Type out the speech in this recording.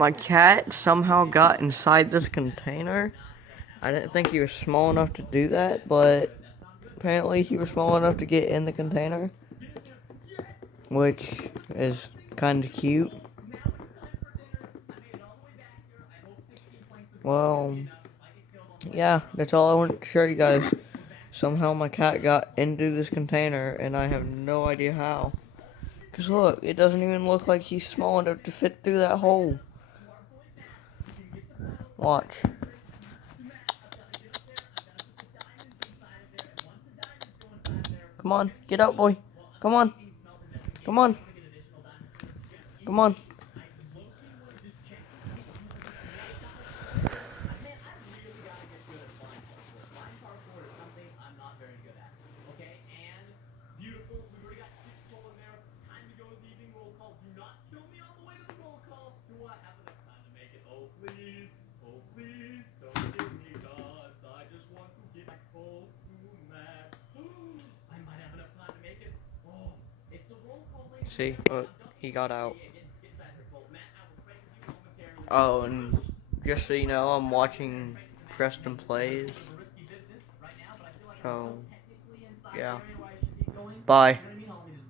My cat somehow got inside this container. I didn't think he was small enough to do that, but apparently he was small enough to get in the container, which is kind of cute. Well, yeah, that's all I wanted to show you guys. Somehow my cat got into this container, and I have no idea how. Because look, it doesn't even look like he's small enough to fit through that hole. Watch. Come on, get up, boy. Come on. Come on. Come on. See, look, he got out. Oh, and just so you know, I'm watching Preston Plays. So, yeah. Bye.